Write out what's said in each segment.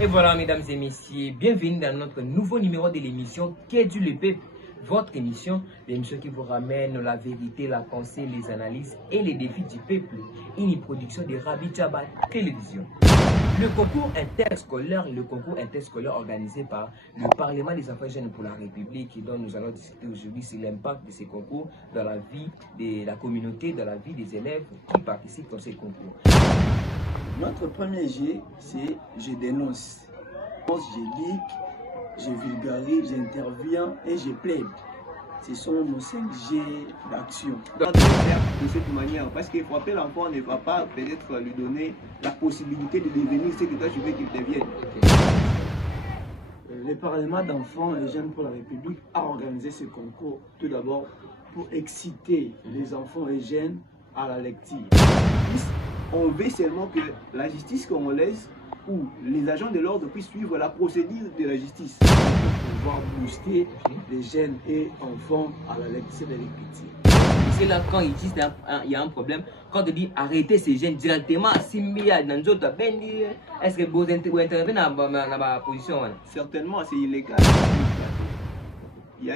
Et voilà, mesdames et messieurs, bienvenue dans notre nouveau numéro de l'émission Qu'est Dieu le peuple, votre émission, l'émission qui vous ramène la vérité, la pensée, les analyses et les défis du peuple, une production de Rabi Tchaba Télévision. Le concours interscolaire organisé par le Parlement des enfants jeunes pour la République, dont nous allons discuter aujourd'hui sur l'impact de ces concours dans la vie de la communauté, dans la vie des élèves qui participent dans ces concours. Notre premier G, c'est je dénonce. Je lis, je vulgarise, j'interviens et je plaide. Ce sont nos 5 G d'action. De faire de cette manière, parce que frapper l'enfant ne va pas peut-être lui donner la possibilité de devenir ce que toi tu veux qu'il devienne. Le Parlement d'enfants et jeunes pour la République a organisé ce concours tout d'abord pour exciter les enfants et jeunes à la lecture. On veut seulement que la justice congolaise ou les agents de l'ordre puissent suivre la procédure de la justice. Pour pouvoir booster les jeunes et enfants à la lecture de l'écriture. C'est là quand il y a un problème, quand on dit arrêter ces jeunes directement, est-ce que vous intervenez dans la position? Certainement, c'est illégal. Il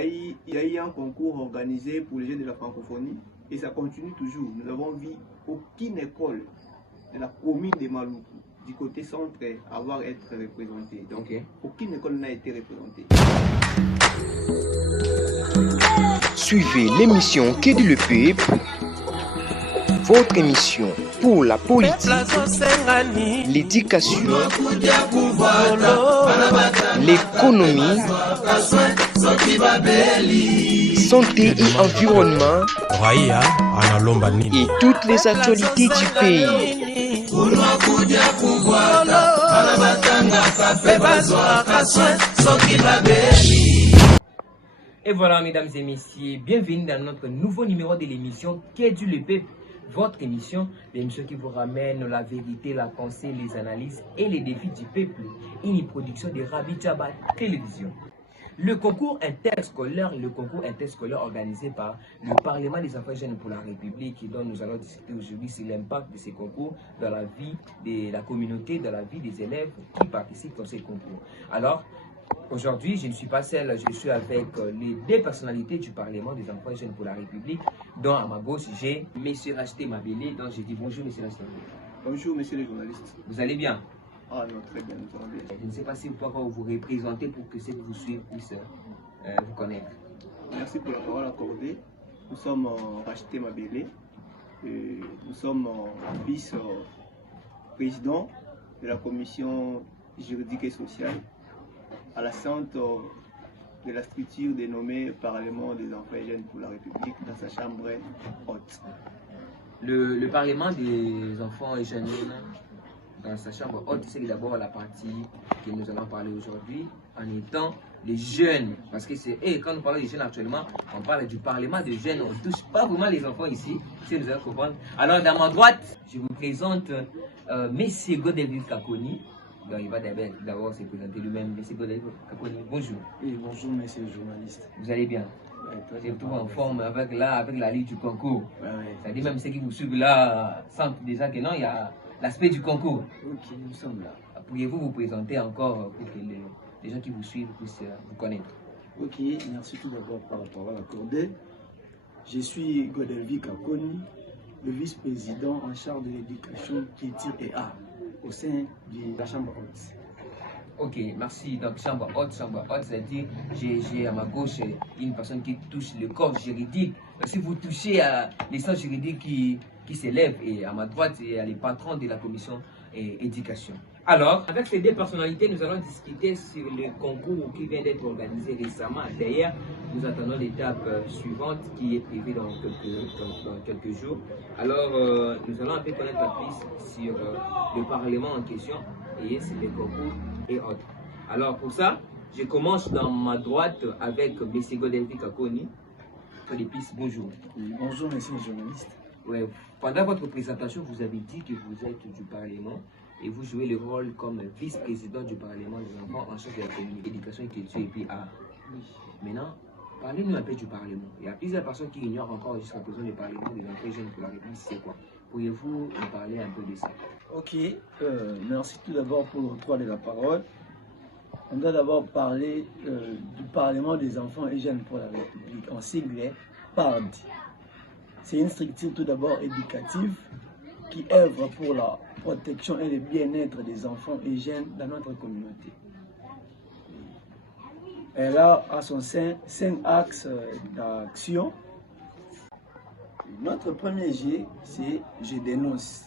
y a eu un concours organisé pour les jeunes de la francophonie et ça continue toujours. Nous avons vu aucune école de la commune de Maluku du côté centre avoir été représentée. Donc, aucune école n'a été représentée. Suivez l'émission Qu'est dit le peuple, votre émission pour la politique, l'éducation, l'économie, santé et environnement, et toutes les actualités du pays. Et voilà, mesdames et messieurs, bienvenue dans notre nouveau numéro de l'émission Qu'est Dieu le peuple, votre émission, l'émission qui vous ramène la vérité, la pensée, les analyses et les défis du peuple, une production de Rabi Tchaba Télévision. Le concours interscolaire organisé par le Parlement des enfants jeunes pour la République, dont nous allons discuter aujourd'hui sur l'impact de ces concours dans la vie de la communauté, dans la vie des élèves qui participent dans ces concours. Alors, aujourd'hui, je ne suis pas seul, je suis avec les deux personnalités du Parlement des enfants jeunes pour la République, dont à ma gauche, j'ai M. Racheté Mabélé, donc je dis bonjour M. Racheté Mabélé. Bonjour, monsieur le journaliste. Vous allez bien? Ah non, très bien, nous allons bien. Je ne sais pas si vous pouvez vous représenter pour que ceux qui vous suivent puissent vous connaître. Merci pour la parole accordée. Nous sommes Racheté Mabélé. Nous sommes vice-président de la commission juridique et sociale à la centre de la structure dénommée Parlement des enfants et jeunes pour la République dans sa chambre haute. Le Parlement des enfants et jeunes dans sa chambre haute, c'est d'abord la partie que nous allons parler aujourd'hui en étant les jeunes. Parce que c'est, quand nous parlons des jeunes actuellement, on parle du Parlement des jeunes, on ne touche pas vraiment les enfants ici, si nous allons comprendre. Alors dans ma droite, je vous présente M. Godeville Kakoni. Donc, il va d'abord se présenter lui-même. M. Godeville Kakoni, bonjour. Et bonjour, monsieur le journaliste. Vous allez bien? Vous êtes en forme avec la ligue du concours. C'est-à-dire même ceux qui vous suivent là sentent déjà que non, il y a l'aspect du concours. Ok, nous sommes là. Pourriez-vous vous présenter encore pour que les gens qui vous suivent puissent vous connaître? Ok, merci tout d'abord pour la parole accordée. Je suis Godeville Kakoni, le vice-président en charge de l'éducation, culture et art au sein de la chambre haute. Ok, merci. Donc chambre haute, c'est-à-dire j'ai à ma gauche une personne qui touche le corps juridique. Si vous touchez à l'essence juridique qui s'élève, et à ma droite, il y a les patrons de la commission éducation. Alors, avec ces deux personnalités, nous allons discuter sur le concours qui vient d'être organisé récemment. D'ailleurs, nous attendons l'étape suivante qui est prévue dans quelques jours. Alors, nous allons un peu connaître plus sur le Parlement en question et sur les concours et autres. Alors, pour ça, je commence dans ma droite avec M. Godeville Kakoni. Bonjour. Bonjour, monsieur le journaliste. Ouais, pendant votre présentation, vous avez dit que vous êtes du Parlement et vous jouez le rôle comme vice-président du Parlement des enfants en charge de la communication, culture et puis art. Oui. Maintenant, parlez-nous un peu du Parlement. Il y a plusieurs personnes qui ignorent encore jusqu'à présent le Parlement des enfants et jeunes pour la République, c'est quoi? Pourriez-vous nous parler un peu de ça? Ok, merci tout d'abord pour l'octroi de la parole. On doit d'abord parler du Parlement des enfants et jeunes pour la République, en sigle PARD. C'est une structure tout d'abord éducative qui œuvre pour la protection et le bien-être des enfants et jeunes dans notre communauté. Elle a à son sein 5 axes d'action. Notre premier G, c'est je dénonce.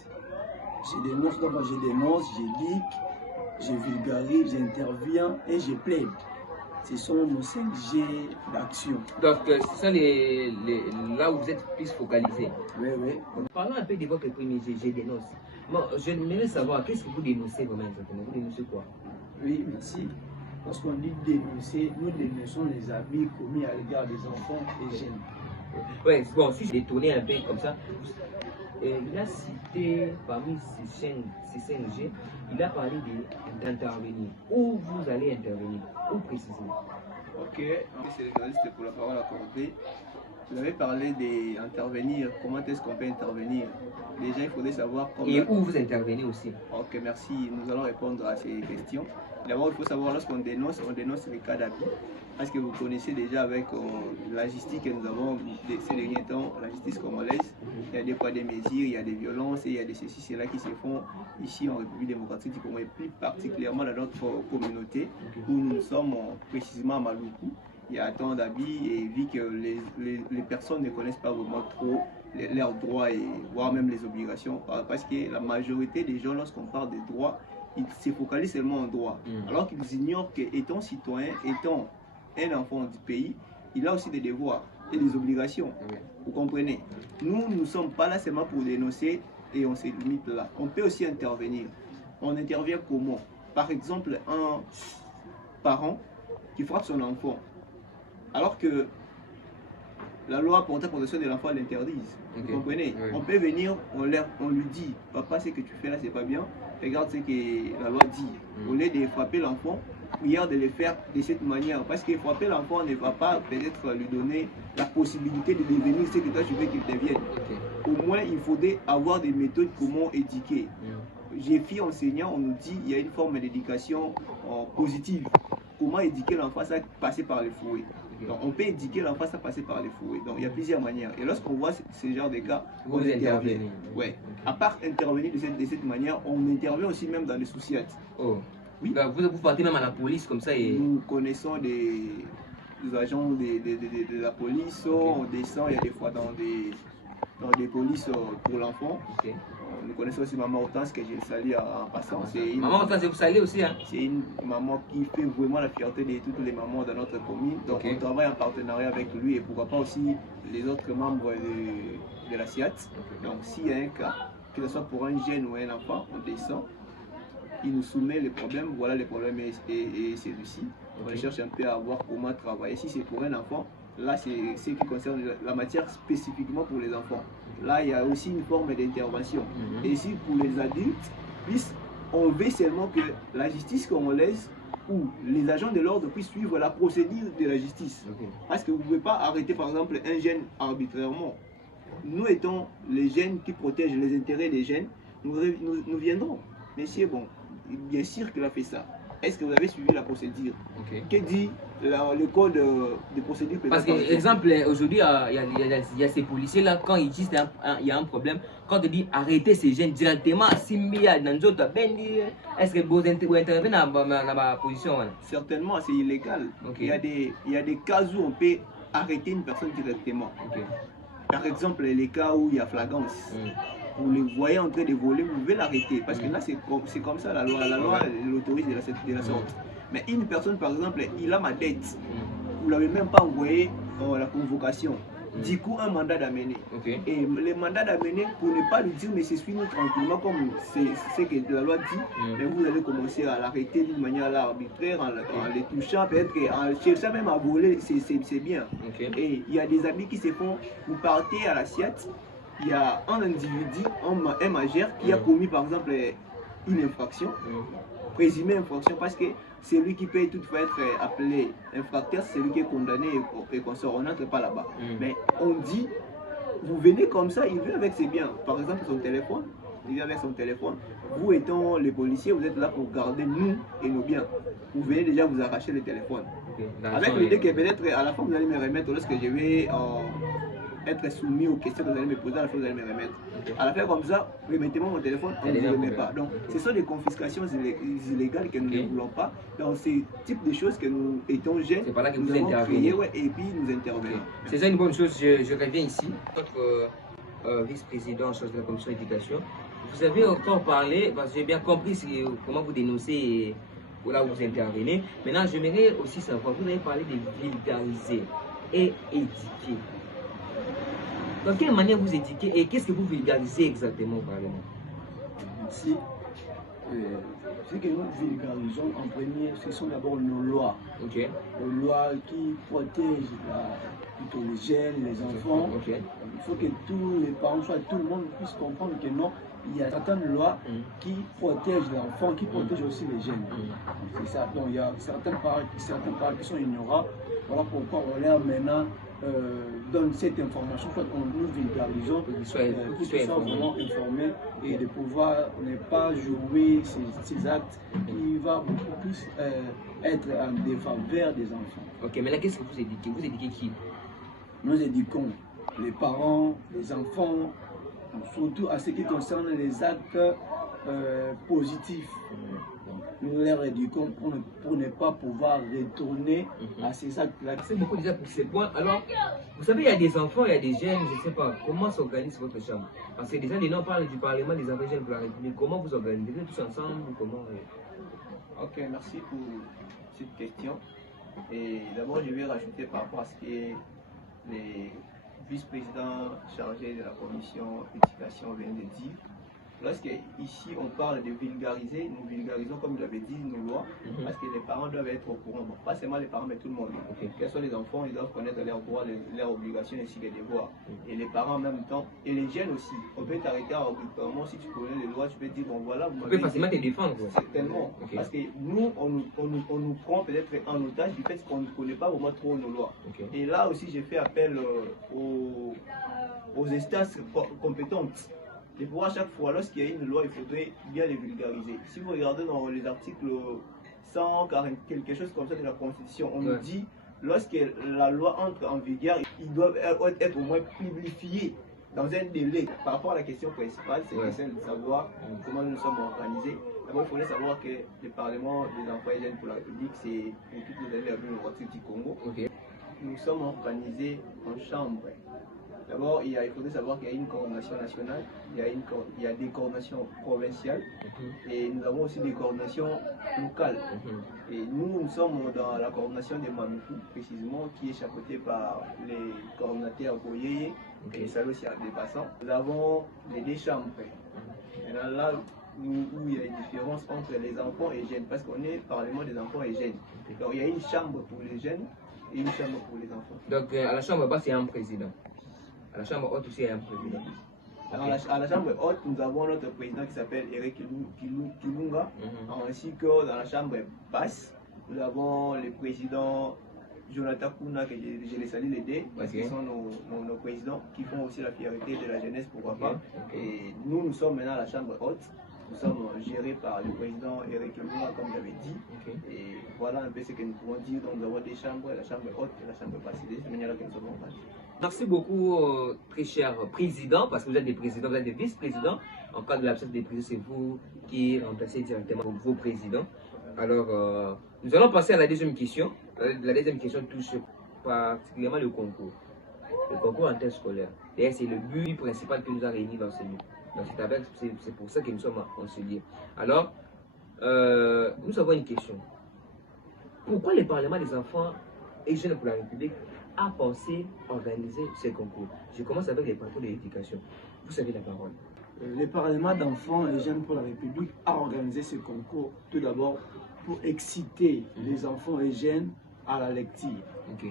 Je dénonce, donc je dénonce, j'éduque, je vulgarise, j'interviens et je plaide. Ce sont nos 5 G d'action. Donc, ce sont là où vous êtes plus focalisé. Oui, oui. Parlons un peu de votre premier G, je dénonce. Bon, je voudrais savoir, qu'est-ce que vous dénoncez vraiment exactement? Vous dénoncez quoi? Oui, merci. Lorsqu'on dit dénoncer, nous dénonçons les abus commis à l'égard des enfants et jeunes. Oui, bon, si je détournais un peu comme ça, il a cité parmi ces 5 G, il a parlé d'intervenir. Où vous allez intervenir? Où précisément? Ok, c'est le journaliste pour la parole accordée. Vous avez parlé d'intervenir. Comment est-ce qu'on peut intervenir? Déjà, il faudrait savoir comment. Et où vous intervenez aussi? Ok, merci. Nous allons répondre à ces questions. D'abord, il faut savoir, lorsqu'on dénonce, on dénonce les cas d'abus. Parce que vous connaissez déjà avec la justice que nous avons ces derniers temps, la justice congolaise, il y a des poids des mesures, il y a des violences et il y a des ceci, cela qui se font ici en République démocratique du Congo et plus particulièrement dans notre communauté où nous sommes précisément à Maluku. Il y a tant d'habits et vu que les personnes ne connaissent pas vraiment trop leurs droits et voire même les obligations, parce que la majorité des gens, lorsqu'on parle des droits, ils se focalisent seulement en droit, alors qu'ils ignorent qu'étant citoyen, étant un enfant du pays, il a aussi des devoirs et des obligations. Vous comprenez? Nous ne sommes pas là seulement pour dénoncer et on se limite là. On peut aussi intervenir. On intervient comment? Par exemple, un parent qui frappe son enfant, alors que la loi portant protection de l'enfant l'interdise. Vous comprenez? On peut venir, on lui dit, papa, ce que tu fais là, c'est pas bien. Regarde ce que la loi dit. Au lieu de frapper l'enfant, regarde de le faire de cette manière. Parce que frapper l'enfant ne va pas peut-être lui donner la possibilité de devenir ce que toi tu veux qu'il devienne. Au moins, il faudrait avoir des méthodes comment éduquer. J'ai fait enseignant, on nous dit qu'il y a une forme d'éducation positive. Comment éduquer l'enfant, ça passer par les fouets. Donc, on peut éduquer l'enfant, ça passer par les fouets. Donc il y a plusieurs manières. Et lorsqu'on voit ce genre de cas, on intervient. Ouais. À part intervenir de cette manière, on intervient aussi même dans les souciettes. Oh. Oui. Bah, vous partez même à la police comme ça et... Nous connaissons des agents de la police, on descend, il y a des fois dans des polices pour l'enfant. Nous connaissons aussi Maman Hortense que j'ai salué en passant. Maman Hortense, vous saluez aussi, hein? C'est une maman qui fait vraiment la fierté de toutes les mamans dans notre commune. Donc on travaille en partenariat avec lui et pourquoi pas aussi les autres membres de la SIAT. Donc s'il y a un cas, que ce soit pour un jeune ou un enfant, on descend, il nous soumet les problèmes, voilà les problèmes et celui-ci. On cherche un peu à voir comment travailler. Si c'est pour un enfant, là c'est ce qui concerne la matière spécifiquement pour les enfants. Là il y a aussi une forme d'intervention. Et si pour les adultes, on veut seulement que la justice congolaise ou les agents de l'ordre puissent suivre la procédure de la justice. Parce que vous ne pouvez pas arrêter par exemple un jeune arbitrairement. Nous étant les jeunes qui protègent les intérêts des jeunes, nous viendrons. Monsieur, bon, bien sûr qu'il a fait ça. Est-ce que vous avez suivi la procédure? Que dit le code de procédure? Parce que, exemple, aujourd'hui, il y a ces policiers-là, quand ils disent qu'il y a un problème, quand ils disent arrêtez ces jeunes directement, est-ce que vous intervenez dans ma position? Certainement, c'est illégal. Il y a des cas où on peut arrêter une personne directement. Par exemple, les cas où il y a flagrance. Vous le voyez en train de voler, vous devez l'arrêter. Parce que là, c'est comme ça la loi. La loi l'autorise de la sorte. Mais une personne, par exemple, il a ma dette. Vous ne l'avez même pas envoyé la convocation. Du coup, un mandat d'amener. Et le mandat d'amener, pour ne pas lui dire, mais c'est suivi tranquillement comme c'est ce que la loi dit, mais vous allez commencer à l'arrêter d'une manière arbitraire, en les touchant, peut-être en cherchant même à voler, c'est bien. Et il y a des amis qui se font, vous partez à l'assiette. Il y a un individu, un majeur, qui a commis par exemple une infraction, présumée infraction, parce que c'est lui qui peut toutefois être appelé infracteur, c'est lui qui est condamné et qu'on sort, on n'entre pas là-bas. Mais on dit, vous venez comme ça, il vient avec ses biens, par exemple son téléphone, il vient avec son téléphone. Vous étant les policiers, vous êtes là pour garder nous et nos biens. Vous venez déjà vous arracher le téléphone. Avec l'idée que peut-être à la fin vous allez me remettre lorsque je vais être soumis aux questions que vous allez me poser, à la fin vous allez me remettre. À la fin comme ça, remettez-moi mon téléphone, on ne vous remet pas. Donc ce sont des confiscations illégales que nous ne voulons pas. Dans ces types de choses que nous étant jeunes, c'est pas là que nous vous avons intervenez. créé, et puis nous intervenons. C'est ça une bonne chose, je reviens ici. Notre vice-président en charge de la commission d'éducation. Vous avez encore parlé, parce que j'ai bien compris comment vous dénoncez ou là où vous intervenez. Maintenant, j'aimerais aussi savoir, vous avez parlé de vulgariser et éduquer. Dans quelle manière vous éduquez et qu'est-ce que vous vulgarisez exactement au Parlement? Ici, ce que nous vulgarisons en premier, ce sont d'abord nos lois. Ok. Les lois qui protègent plutôt les jeunes, les enfants. Ok. Il faut que tous les parents, soit tout le monde puisse comprendre que non, il y a certaines lois qui protègent l'enfant, qui protègent aussi les jeunes. C'est ça. Donc il y a certains parents qui sont ignorants. Voilà pourquoi on leur maintenant donne cette information, soit on nous vulgarisons pour qu'ils soient vraiment informés et de pouvoir ne pas jouer ces actes qui vont beaucoup plus être en défaveur des enfants. Ok, mais là, qu'est-ce que vous éduquez? Vous éduquez qui? Nous éduquons les parents, les enfants, surtout à ce qui concerne les actes positifs. Nous les éduquons pour ne pas pouvoir retourner à ces actes-là. Merci beaucoup déjà pour ces points. Alors, vous savez, il y a des enfants, il y a des jeunes, je ne sais pas, comment s'organise votre chambre? Parce que déjà, les noms parlent du Parlement des enfants jeunes pour la République. Comment vous organisez? Vous êtes tous ensemble ou comment? Ok, merci pour cette question. Et d'abord, je vais rajouter par rapport à ce que les vice-présidents chargés de la commission éducation viennent de dire. Lorsque ici on parle de vulgariser, nous vulgarisons comme je l'avais dit nos lois, parce que les parents doivent être au courant. Bon, pas seulement les parents, mais tout le monde. Quels sont les enfants, ils doivent connaître leurs droits, leurs obligations ainsi que les devoirs. Et les parents en même temps, et les jeunes aussi. On peut t'arrêter arbitrairement si tu connais les lois, tu peux dire bon voilà, vous pouvez facilement te défendre. Certainement. Parce que nous, on nous prend peut-être en otage du fait qu'on ne connaît pas vraiment trop nos lois. Et là aussi, j'ai fait appel aux instances compétentes. Et pour à chaque fois, lorsqu'il y a une loi, il faudrait bien les vulgariser. Si vous regardez dans les articles 140, quelque chose comme ça de la Constitution, on nous dit, lorsque la loi entre en vigueur, ils doivent être au moins publiés dans un délai. Par rapport à la question principale, c'est celle de savoir comment nous sommes organisés. D'abord, il faudrait savoir que le Parlement des enfants et jeunes pour la République, c'est pour toutes les années avec le Rwanda du Congo. Nous sommes organisés en chambre. D'abord, il faudrait savoir qu'il y a une coordination nationale, il y a des coordinations provinciales et nous avons aussi des coordinations locales. Et nous sommes dans la coordination des Mamifou, précisément, qui est chapeautée par les coordinateurs Boyé et Salosi Dépassant. Nous avons les deux chambres. Et là où il y a une différence entre les enfants et jeunes, parce qu'on est Parlement des enfants et jeunes. Donc il y a une chambre pour les jeunes et une chambre pour les enfants. Donc à la chambre basse, il y a un président. À la chambre haute aussi, il y a un président. Alors, à la chambre haute, nous avons notre président qui s'appelle Eric Kilunga, ainsi que dans la chambre basse, nous avons le président Jonathan Kuna, que je les salue les deux, parce qu'ils sont nos présidents qui font aussi la fierté de la jeunesse, pourquoi pas. Et nous sommes maintenant à la chambre haute. Nous sommes gérés par le président Eric Kilunga, comme j'avais dit. Et voilà un peu ce que nous pouvons dire. Donc, nous avons des chambres, la chambre haute et la chambre basse. C'est de cette manière-là que nous sommes organisés. Merci beaucoup, très cher président, parce que vous êtes des présidents, vous êtes des vice-présidents. En cas de l'absence des présidents, c'est vous qui remplacez directement vos présidents. Alors, nous allons passer à la deuxième question. La deuxième question touche particulièrement le concours. Le concours interscolaire. D'ailleurs, c'est le but principal qui nous a réunis dans ce lieu. Donc, c'est pour ça que nous sommes en ce lieu. Alors, nous avons une question. Pourquoi le Parlement des enfants et jeunes pour la République a pensé organiser ce concours? Je commence avec les patrons de l'éducation. Vous savez la parole. Le Parlement d'enfants et jeunes pour la République a organisé ce concours tout d'abord pour exciter les enfants et jeunes à la lecture.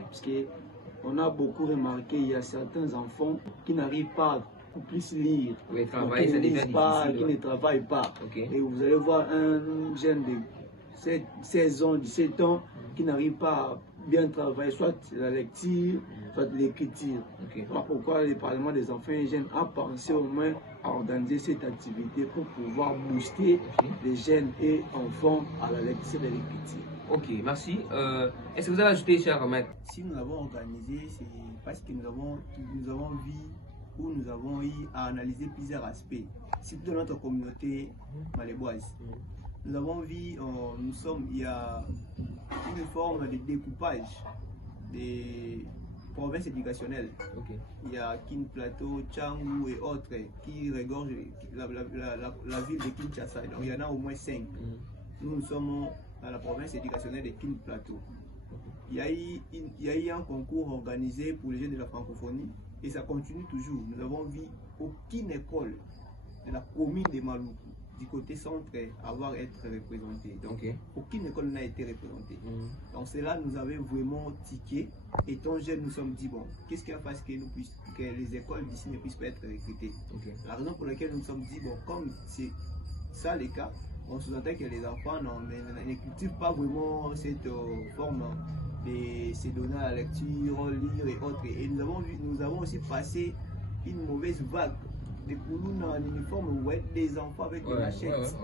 Parce qu'on a beaucoup remarqué, il y a certains enfants qui n'arrivent pas à plus lire, qui ne travaillent pas. Et vous allez voir un jeune de 16 ans, 17 ans qui n'arrive pas à bien travailler, soit la lecture, soit l'écriture. Voilà pourquoi le Parlement des enfants et jeunes a pensé au moins à organiser cette activité pour pouvoir booster les jeunes et enfants à la lecture et l'écriture. Ok, merci. Est-ce que vous avez ajouté, cher maître? Si nous avons organisé, c'est parce que nous avons vu où nous avons eu à analyser plusieurs aspects, surtout de notre communauté maléboise. Nous avons vu, il y a une forme de découpage des provinces éducationnelles. Ok. Il y a Kin Plateau, Tchangou et autres qui regorgent la ville de Kinshasa. Donc il y en a au moins 5. Nous sommes dans la province éducationnelle de Kin Plateau. Il y a eu un concours organisé pour les jeunes de la francophonie et ça continue toujours. Nous avons vu aucune école de la commune de Maluku du côté centre avoir été représentée. Donc aucune école n'a été représentée. Donc cela nous avait vraiment tiqué. Étant jeunes, nous sommes dit bon, qu'est-ce qu'il y a parce que les écoles d'ici ne puissent pas être recrutées. La raison pour laquelle nous nous sommes dit bon, comme c'est ça le cas, on sous-entend que les enfants ne cultivent pas vraiment cette forme de se donner à la lecture, lire et autres. Et nous avons aussi passé une mauvaise vague de Koulouna en uniforme, vous voyez des enfants avec des machettes.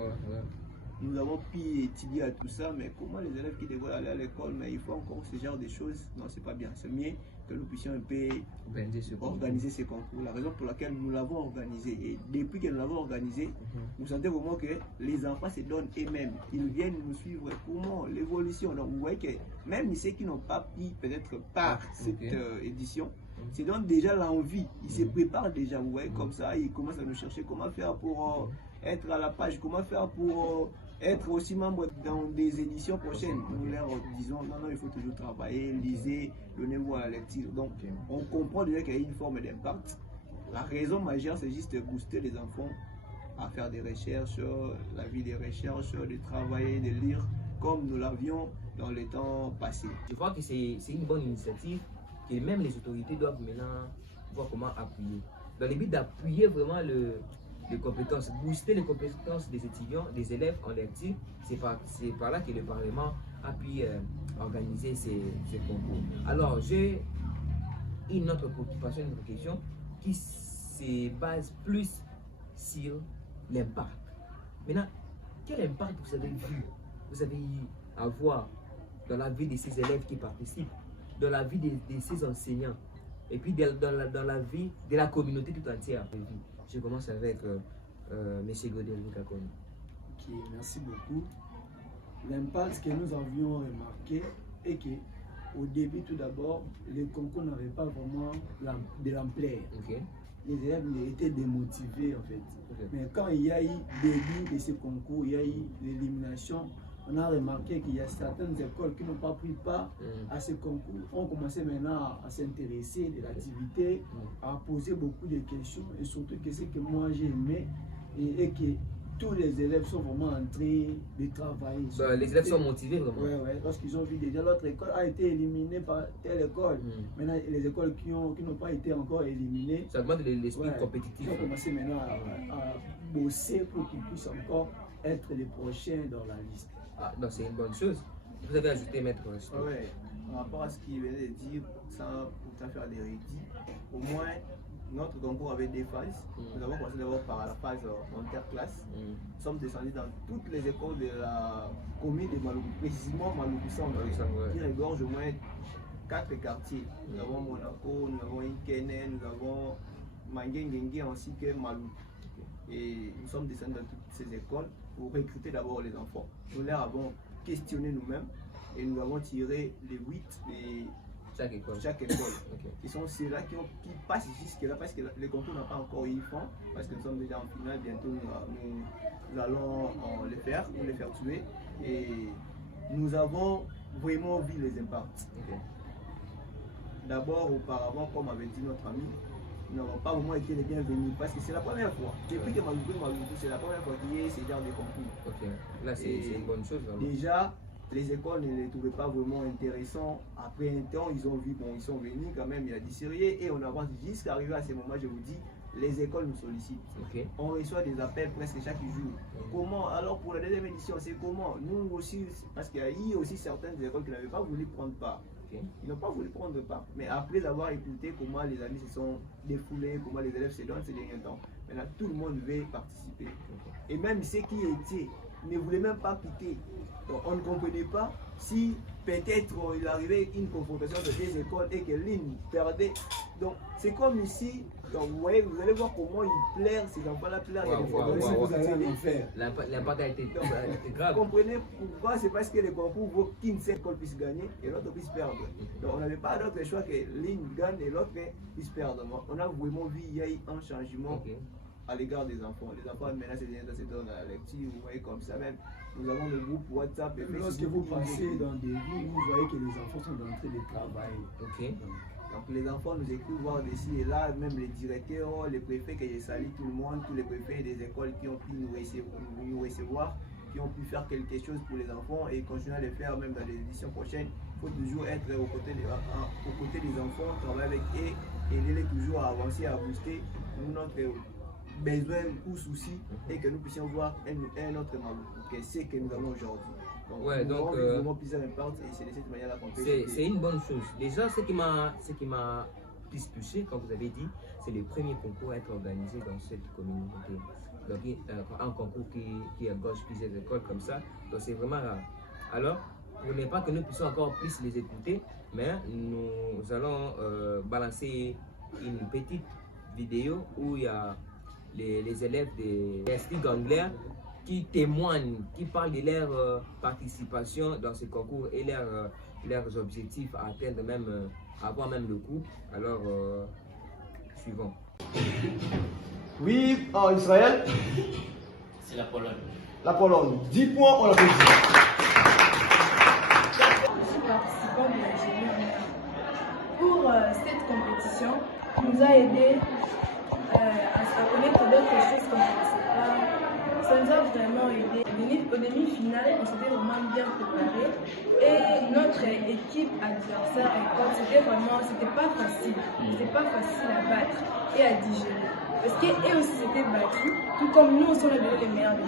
Nous avons pu étudier à tout ça, mais comment les élèves qui devraient aller à l'école, mais il faut encore ce genre de choses, non, c'est pas bien. C'est mieux que nous puissions un peu organiser ces concours. La raison pour laquelle nous l'avons organisé, et depuis que nous l'avons organisé, nous sentons vraiment que les enfants se donnent eux-mêmes. Ils viennent nous suivre comment l'évolution. Donc vous voyez que même ceux qui n'ont pas pris peut-être par cette édition, c'est donc déjà l'envie. Ils se préparent déjà, vous voyez, comme ça, ils commencent à nous chercher comment faire pour être à la page, comment faire pour être aussi membre dans des éditions prochaines. Nous leur disons, non, il faut toujours travailler, lisez, donnez-vous à la lecture. Donc, on comprend déjà qu'il y a une forme d'impact. La raison majeure, c'est juste de booster les enfants à faire des recherches, la vie des recherches, de travailler, de lire, comme nous l'avions dans les temps passés. Je crois que c'est une bonne initiative que même les autorités doivent maintenant voir comment appuyer. Dans le but d'appuyer vraiment les compétences, booster les compétences des étudiants, des élèves en lecture, c'est par là que le Parlement a pu organiser ces concours. Alors, j'ai une autre préoccupation, une autre question qui se base plus sur l'impact. Maintenant, quel impact vous avez eu à voir dans la vie de ces élèves qui participent, dans la vie de ces enseignants, et puis dans la vie de la communauté tout entière? Je commence avec M. Godel Vukakoni. Ok, merci beaucoup. L'impact que nous avions remarqué est que au début, tout d'abord, les concours n'avaient pas vraiment de l'ampleur. Les élèves étaient démotivés en fait. Mais quand il y a eu début de ce concours, il y a eu l'élimination, on a remarqué qu'il y a certaines écoles qui n'ont pas pris part à ce concours, ont commencé maintenant à s'intéresser de l'activité, à poser beaucoup de questions, et surtout que ce que moi j'ai aimé et que tous les élèves sont vraiment en train de travailler. Les élèves sont motivés vraiment. Oui, lorsqu'ils ont vu déjà l'autre école a été éliminée par telle école. Maintenant, les écoles qui n'ont pas été encore éliminées, ça demande l'esprit compétitif. Ils ont commencé maintenant à bosser pour qu'ils puissent encore être les prochains dans la liste. Ah, donc c'est une bonne chose. Vous avez ajouté, maître. Oui, par rapport à ce qu'il venait de dire, sans pourtant faire des rédits, au moins notre concours avait des phases. Nous avons commencé d'abord par la phase interclasse. Nous sommes descendus dans toutes les écoles de la commune de Maluku, précisément Maluku Centre, qui regorge au moins 4 quartiers. Nous avons Monaco, nous avons Ikene, nous avons Mangengenge ainsi que Maluku. Et nous sommes descendus dans toutes ces écoles pour recruter d'abord les enfants. Nous leur avons questionné nous-mêmes et nous avons tiré les 8 de chaque école. Qui sont ceux-là qui passent jusque-là parce que le concours n'a pas encore eu fond, parce que nous sommes déjà en finale, bientôt nous allons les faire tuer. Et nous avons vraiment vu les impacts. D'abord, auparavant, comme avait dit notre ami, nous n'avons pas vraiment été les bienvenus parce que c'est la première fois. Depuis que Maluku, c'est la première fois qu'il y ait ce genre de concours. Là, c'est une bonne chose. Vraiment. Déjà, les écoles ne les trouvaient pas vraiment intéressants. Après un temps, ils ont vu, bon, ils sont venus quand même, il y a du sérieux et on avance jusqu'à arriver à ce moment, je vous dis, les écoles nous sollicitent. On reçoit des appels presque chaque jour. Comment? Alors pour la deuxième édition, c'est comment? Nous aussi, parce qu'il y a eu aussi certaines écoles qui n'avaient pas voulu prendre part. Ils n'ont pas voulu prendre part. Mais après avoir écouté comment les amis se sont défoulés, comment les élèves se donnent ces derniers temps, Maintenant, tout le monde veut participer. Et même ceux qui étaient ne voulaient même pas quitter. Donc, on ne comprenait pas si peut-être il arrivait une confrontation de deux écoles et que l'une perdait. Donc, c'est comme ici. Donc, vous voyez, vous allez voir comment ils plairent, ces enfants-là plairent. Vous allez en faire. L'impact a été grave. Vous comprenez pourquoi? C'est parce que les concours vaut qu'une seule école puisse gagner et l'autre puisse perdre. Donc, on n'avait pas d'autre choix que l'une gagne et l'autre puisse perdre. On a vraiment vu il y a eu un changement à l'égard des enfants. Les enfants, maintenant, c'est dans la lecture, vous voyez comme ça même. Nous avons le groupe WhatsApp. Et lorsque vous passez dans des villes, vous voyez que les enfants sont en train de travailler. Donc les enfants nous écrivent voir d'ici et là, même les directeurs, les préfets, que je salue tout le monde, tous les préfets des écoles qui ont pu nous recevoir, qui ont pu faire quelque chose pour les enfants et continuer à le faire même dans les éditions prochaines. Il faut toujours être aux côtés des enfants, travailler avec eux et les toujours à avancer, à booster notre besoin ou souci et que nous puissions voir un autre monde que c'est que nous avons aujourd'hui. Donc, c'est une bonne chose. Déjà, ce qui m'a plus touché, comme vous avez dit, c'est le premier concours à être organisé dans cette communauté. Donc, un concours qui égorge plusieurs écoles comme ça. Donc, c'est vraiment rare. Alors, pour ne pas que nous puissions encore plus les écouter, mais nous allons balancer une petite vidéo où il y a les élèves des l'Institut Gangler qui témoignent, qui parlent de leur participation dans ce concours et leurs objectifs à atteindre, même avoir même le coup. Alors, suivant. Oui, en Israël. C'est la Pologne. La Pologne. 10 points, on l'a fait. Je suis participant de la Génie. Pour cette compétition, nous a aidé à connaître d'autres choses qu'on ne connaissait pas. Ça nous a vraiment aidé. Au demi-finale, on s'était vraiment bien préparé et notre équipe adversaire, c'était pas facile. C'était pas facile à battre et à digérer. Parce qu'eux aussi s'étaient battus, tout comme nous aussi on a donné les meilleurs de nous.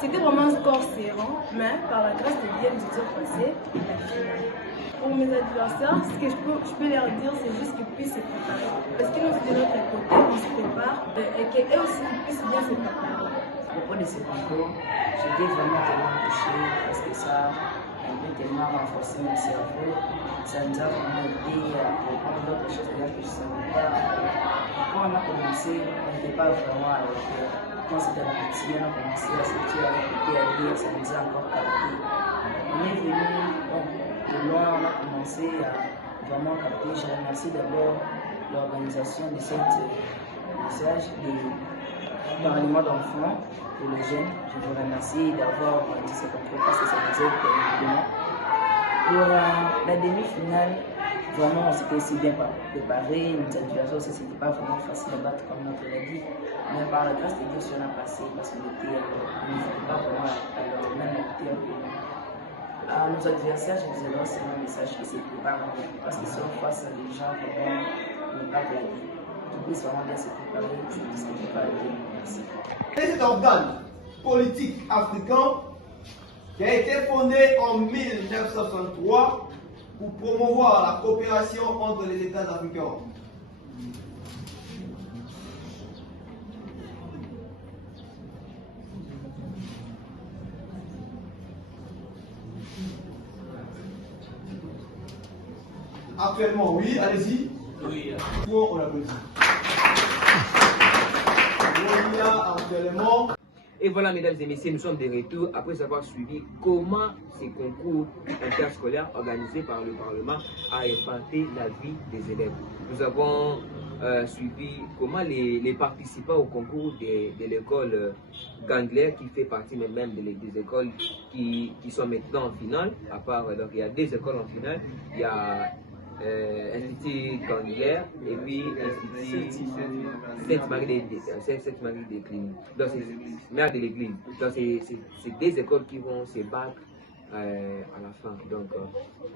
C'était vraiment un score serrant, mais par la grâce de Dieu, nous étions passés à la finale. Pour mes adversaires, ce que je peux leur dire, c'est juste qu'ils puissent se préparer. Parce que nous, de notre côté, on se prépare et qu'eux aussi puissent bien se préparer. À propos de ce concours, j'étais vraiment tellement touchée parce que ça a tellement renforcé mon cerveau. Ça nous a vraiment aidé à comprendre d'autres choses que je ne savais pas. Quand on a commencé, on n'était pas vraiment à la hauteur. Quand c'était petit, on a commencé à se dire avec le PAD, ça nous a encore capté. On est venu de loin, on a commencé à vraiment capter. Je remercie d'abord l'organisation de cette message de Parlement d'enfants pour les jeunes. Je vous remercie d'avoir organisé ce concours parce que ça nous aide énormément. Pour la demi-finale, vraiment on s'était aussi bien préparé. Nos adversaires aussi, c'était pas vraiment facile à battre comme notre l'a dit. Mais par la grâce de Dieu, on a passé parce que n'était pas vraiment à leur même hauteur que nous. À nos adversaires, je vous ai lancé un message qui se prépare parce qu'ils sont face à des gens vraiment ne pas réagir. Qu'ils puissent vraiment bien se préparer, je ne sais pas. Merci. Cet organe politique africain qui a été fondé en 1963 pour promouvoir la coopération entre les États africains. Actuellement, oui, allez-y. Oui. On applaudit. Il y a actuellement. Et voilà, mesdames et messieurs, nous sommes de retour après avoir suivi comment ces concours interscolaires organisés par le Parlement a impacté la vie des élèves. Nous avons suivi comment les participants au concours de l'école Gangler, qui fait partie même des écoles qui sont maintenant en finale, à part, donc il y a deux écoles en finale, il y a Institut Gangler et puis Institut Sainte-Marie des Clignes. Donc c'est mère de l'église. Donc c'est des écoles qui vont se battre à la fin. Donc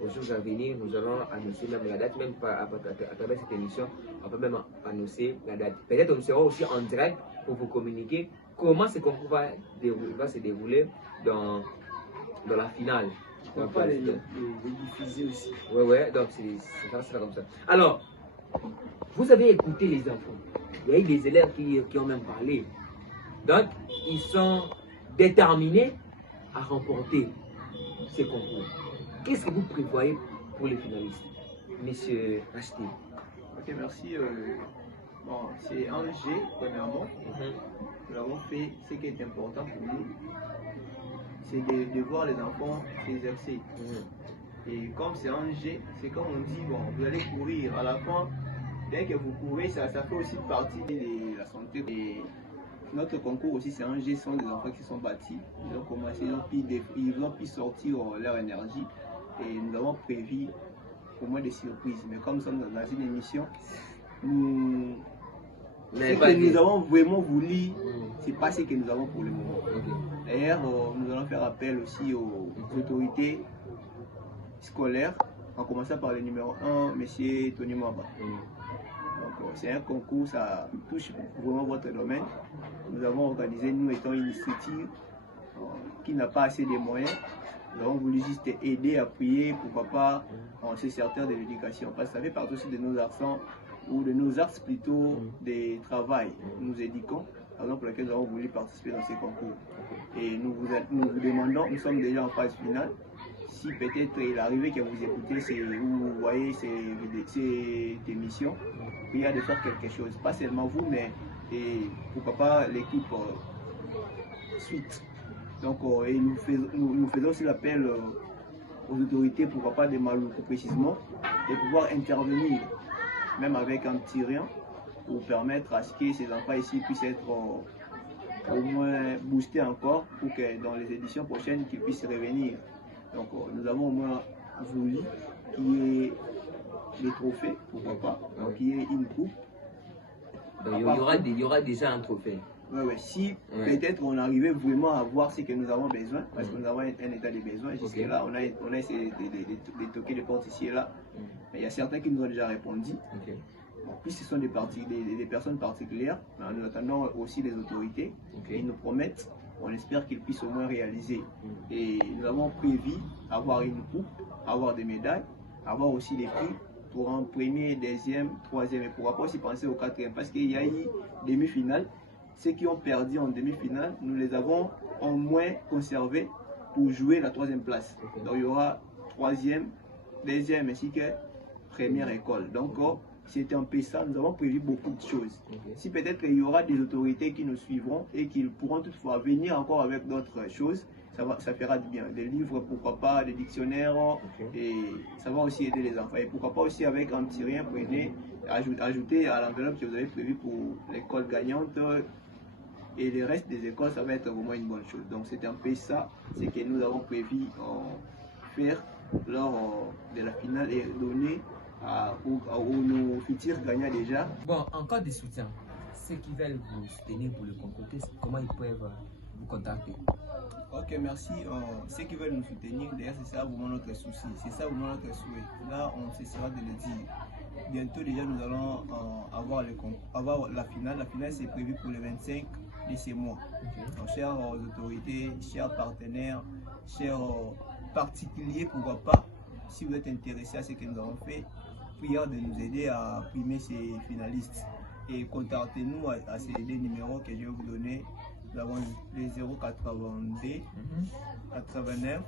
aux jours à venir, nous allons annoncer même la date, même à travers cette émission, on peut même annoncer la date. Peut-être nous serons aussi en direct pour vous communiquer comment ce concours va se dérouler dans la finale. On va pas les diffuser aussi. Ouais, donc c'est comme ça. Alors, vous avez écouté les enfants. Il y a eu des élèves qui ont même parlé. Donc, ils sont déterminés à remporter ces concours. Qu'est-ce que vous prévoyez pour les finalistes, Monsieur Rachid? Ok, merci. Bon, c'est un G, premièrement. Nous avons fait ce qui est important pour nous, c'est de voir les enfants s'exercer. Et comme c'est un G, c'est comme on dit, bon, vous allez courir. À la fin, dès que vous courez, ça fait aussi partie de la santé. Et notre concours aussi, c'est un G, ce sont des enfants qui sont bâtis. Ils ont commencé, ils ont pu sortir leur énergie. Et nous avons prévu au moins des surprises. Mais comme nous sommes dans une émission, nous avons vraiment voulu, c'est pas ce que nous avons pour le moment. D'ailleurs, nous allons faire appel aussi aux autorités scolaires, en commençant par le numéro 1, M. Tony Maba. Donc, c'est un concours, ça touche vraiment votre domaine. Nous avons organisé, nous étant une structure qui n'a pas assez de moyens. Nous avons voulu juste aider, appuyer, pourquoi pas, en ce secteur de l'éducation. Parce que ça fait partie aussi de nos accents, ou de nos axes plutôt des travail. Nous éduquons, par exemple, pour lesquels nous avons voulu participer dans ces concours. Et nous vous demandons, nous sommes déjà en phase finale, si peut-être il arrive que vous écoutez, vous voyez cette émission, il y a de faire quelque chose. Pas seulement vous, mais pourquoi pas l'équipe suite. Donc, et nous faisons aussi l'appel aux autorités, pourquoi pas des Maluku précisément, de pouvoir intervenir, même avec un petit rien, pour permettre à ce que ces enfants ici puissent être au moins boostés encore, pour que dans les éditions prochaines, qu'ils puissent revenir. Donc, nous avons au moins voulu qu'il y ait des trophées, pourquoi pas, qu'il y ait une coupe. Donc, il y aura déjà un trophée. Oui, si peut-être on arrivait vraiment à voir ce que nous avons besoin, parce que nous avons un état de besoin, jusque-là, on a essayé de toquer les portes ici et là, mais il y a certains qui nous ont déjà répondu. En plus, ce sont des personnes particulières, mais nous attendons aussi les autorités, ils nous promettent, on espère qu'ils puissent au moins réaliser. Et nous avons prévu avoir une coupe, avoir des médailles, avoir aussi des prix pour un premier, deuxième, troisième, et pourquoi pas aussi penser au quatrième, parce qu'il y a eu demi-finale. Ceux qui ont perdu en demi-finale, nous les avons au moins conservés pour jouer la troisième place. Donc il y aura troisième, deuxième ainsi que première école. Donc c'était un peu ça, nous avons prévu beaucoup de choses. Si peut-être il y aura des autorités qui nous suivront et qui pourront toutefois venir encore avec d'autres choses, ça fera du bien. Des livres, pourquoi pas, des dictionnaires, et ça va aussi aider les enfants. Et pourquoi pas aussi avec un petit rien, prenez, ajouter à l'enveloppe que vous avez prévue pour l'école gagnante. Et le reste des écoles, ça va être vraiment une bonne chose. Donc c'est un peu ça, c'est que nous avons prévu faire lors de la finale et donner à nos futurs gagnants déjà. Bon, encore des soutiens. Ceux qui veulent vous soutenir pour le concours, comment ils peuvent vous contacter? Ok, merci. Ceux qui veulent nous soutenir, d'ailleurs, c'est ça vraiment notre souci. C'est ça vraiment notre souhait. Là, on cessera de le dire. Bientôt, déjà, nous allons avoir la finale. La finale, c'est prévu pour le 25 de ce mois. Donc, chères autorités, chers partenaires, chers particuliers, pourquoi pas, si vous êtes intéressés à ce que nous avons fait, prière de nous aider à primer ces finalistes. Et contactez-nous à ces deux numéros que je vais vous donner. Nous avons les 082 89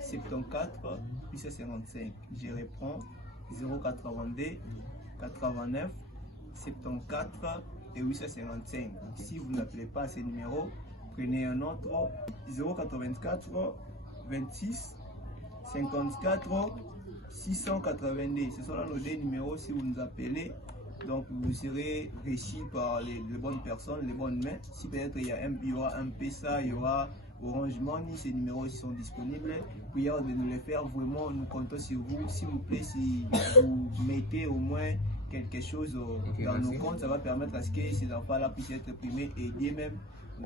74 855. Je reprends 082 89 74 et 855. Si vous n'appelez pas à ces numéros, prenez un autre 084 26 54 682. Ce sont là nos deux numéros. Si vous nous appelez, donc vous serez réussi par les bonnes personnes, les bonnes mains. Si peut-être il y aura un PSA, il y aura Orange Money, ces numéros sont disponibles. Prière de nous les faire, vraiment nous comptons sur vous. S'il vous plaît, si vous mettez au moins quelque chose dans nos comptes, ça va permettre à ce que ces enfants-là puissent être primés et Dieu même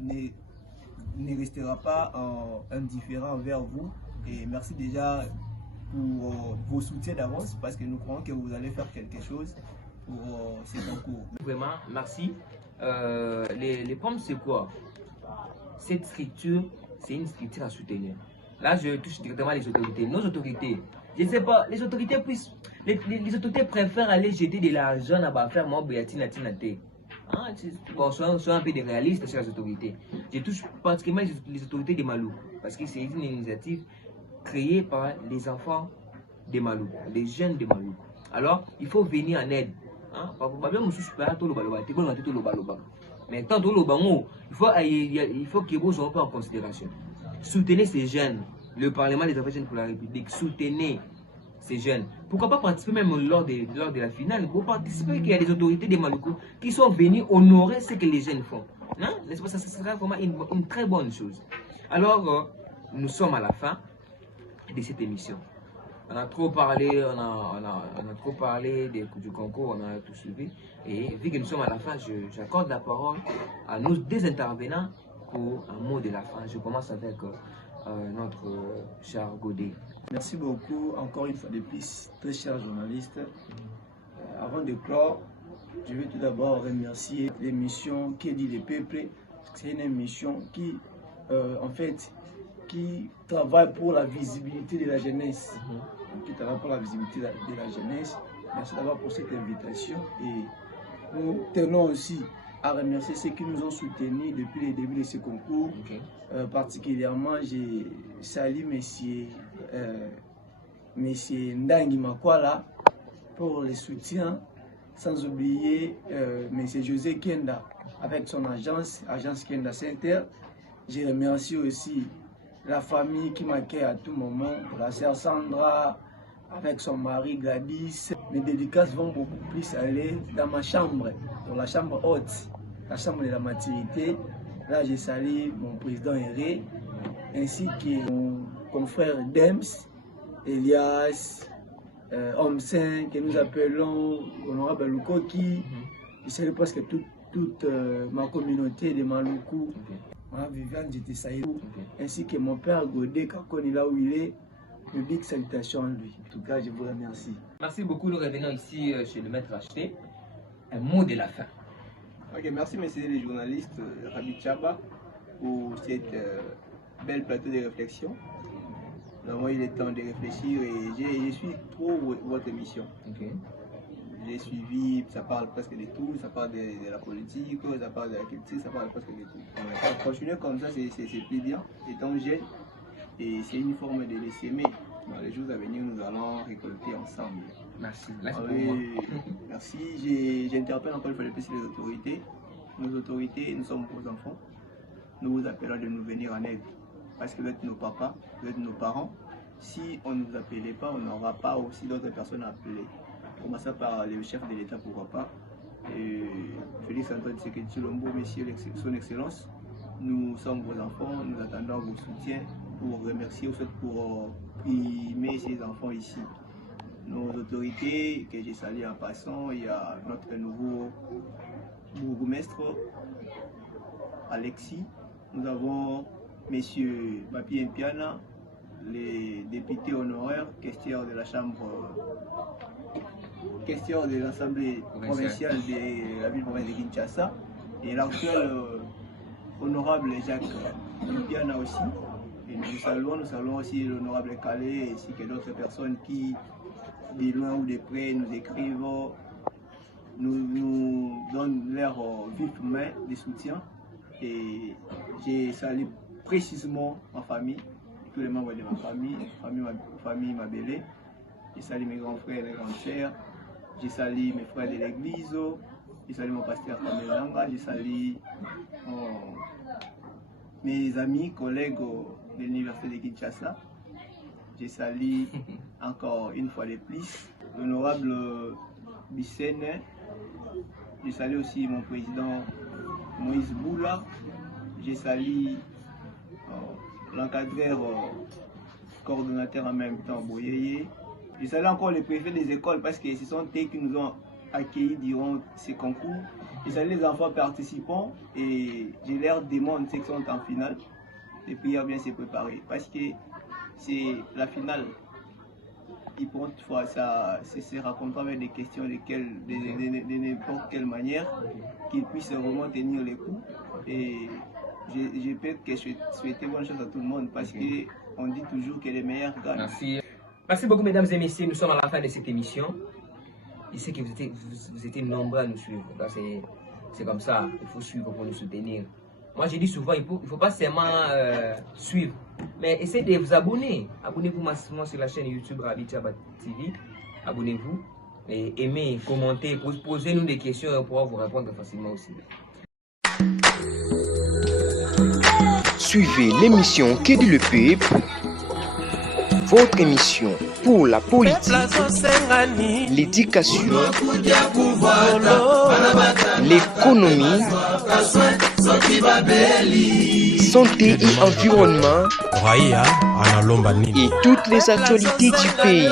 ne restera pas indifférent envers vous. Et merci déjà pour vos soutiens d'avance parce que nous croyons que vous allez faire quelque chose pour ces concours. Vraiment, merci. Les pommes, c'est quoi? Cette structure, c'est une structure à soutenir. Là, je touche directement les autorités. Nos autorités, je ne sais pas, les autorités autorités préfèrent aller jeter de l'argent à faire mon béatine. Hein, bon, soyons un peu des réalistes, chers autorités. Je touche particulièrement les autorités des Malou, parce que c'est une initiative créée par les enfants des Malou, les jeunes des Malou. Alors, il faut venir en aide. Hein? Mais tant il faut que vous soyez un peu en considération. Soutenez ces jeunes. Le Parlement des affaires jeunes pour la République, soutenez ces jeunes. Pourquoi pas participer même lors de la finale? Pour participer, qu'il y a des autorités des Maluku qui sont venues honorer ce que les jeunes font. Hein? N'est-ce pas? Ça sera vraiment une très bonne chose. Alors, nous sommes à la fin de cette émission. On a trop parlé, on a trop parlé du concours, on a tout suivi. Et vu que nous sommes à la fin, j'accorde la parole à nos deux intervenants pour un mot de la fin. Je commence avec notre cher Godet. Merci beaucoup, encore une fois de plus, très chers journalistes. Avant de clore, je vais tout d'abord remercier l'émission Qui dit le peuple. C'est une émission qui, en fait, qui travaille pour la visibilité de la jeunesse. Qui travaille pour la visibilité de la jeunesse. Merci d'abord pour cette invitation. Et nous tenons aussi à remercier ceux qui nous ont soutenus depuis le début de ce concours. Particulièrement, j'ai salué monsieur Ndangi Makwala pour le soutien, sans oublier monsieur José Kenda avec son agence Kenda Center. Je remercie aussi la famille qui m'accueille à tout moment, la sœur Sandra avec son mari Gladys. Mes dédicaces vont beaucoup plus aller dans ma chambre, dans la chambre haute, la chambre de la maturité. Là, je salue mon président Héré, ainsi que mon confrère Dems, Elias, Homme Saint, que nous appelons Honorable Lukoki. Je salue presque toute ma communauté de Maluku. Viviane Jetisaïou, ainsi que mon père Godet Kakoni, là où il est. Une big salutation à lui. En tout cas, je vous remercie. Merci beaucoup. Nous revenons ici chez le maître acheté. Un mot de la fin. Ok, merci messieurs les journalistes, Rabi Tchaba, pour cette belle plateau de réflexion. Vraiment, il est temps de réfléchir et je suis trop votre émission. J'ai suivi, ça parle presque de tout, ça parle de la politique, ça parle de la culture, ça parle presque de tout. On va continuer comme ça, c'est plus bien, étant jeune, et c'est une forme de s'aimer. Dans les jours à venir, nous allons récolter ensemble. Merci. Merci. J'interpelle encore une fois de plus les autorités. Nos autorités, nous sommes vos enfants. Nous vous appelons de nous venir en aide. Parce que vous êtes nos papas, vous êtes nos parents. Si on ne nous appelait pas, on n'aura pas aussi d'autres personnes à appeler. Commençons par le chef de l'État, pourquoi pas. Félix Antoine Tshisekedi Tshilombo, messieurs, son excellence. Nous sommes vos enfants, nous attendons vos soutiens pour remercier ou pour primer ces enfants ici. Nos autorités, que j'ai salué en passant, il y a notre nouveau bourgmestre, Alexis. Nous avons M. Papi Mpiana, les députés honoraires, questeur de la Chambre, questeur de l'Assemblée provinciale de la ville provinciale de Kinshasa, et l'actuel honorable Jacques Mpiana aussi. Et nous saluons aussi l'honorable Calais ainsi que d'autres personnes qui, de loin ou de près, nous écrivent, nous donnent leur vive main de soutien. Et j'ai salué précisément ma famille, tous les membres de ma famille Mabélé. J'ai salué mes grands frères et mes grandes sœurs. J'ai salué mes frères de l'église. J'ai salué mon pasteur Kamelanga. J'ai salué mes amis, collègues de l'université de Kinshasa. J'ai salué encore une fois de plus l'honorable Bissene. J'ai salué aussi mon président Moïse Boula. J'ai salué l'encadreur coordonnateur en même temps Boyeye. J'ai salué encore les préfets des écoles parce que ce sont eux qui nous ont accueillis durant ces concours. J'ai salué les enfants participants et je leur demande ceux qui sont en finale de prier bien se préparer parce que c'est la finale. Ils pourront toutefois se raconter avec des questions de n'importe quelle manière qu'ils puissent vraiment tenir les coups. Et je peux que je souhaite bonne chance à tout le monde parce qu'on dit toujours que les meilleurs gagnent. Merci. Merci beaucoup mesdames et messieurs, nous sommes à la fin de cette émission. Je sais que vous étiez nombreux à nous suivre. C'est comme ça, il faut suivre pour nous soutenir. Moi, je dis souvent, il faut pas seulement suivre, mais essayez de vous abonner. Abonnez-vous massivement sur la chaîne YouTube Rabi Tchaba TV. Abonnez-vous et aimez, commentez, posez-nous des questions et on pourra vous répondre facilement aussi. Suivez l'émission Que dit le peuple, votre émission pour la politique, l'éducation, l'économie, santé et environnement, et toutes les actualités du pays.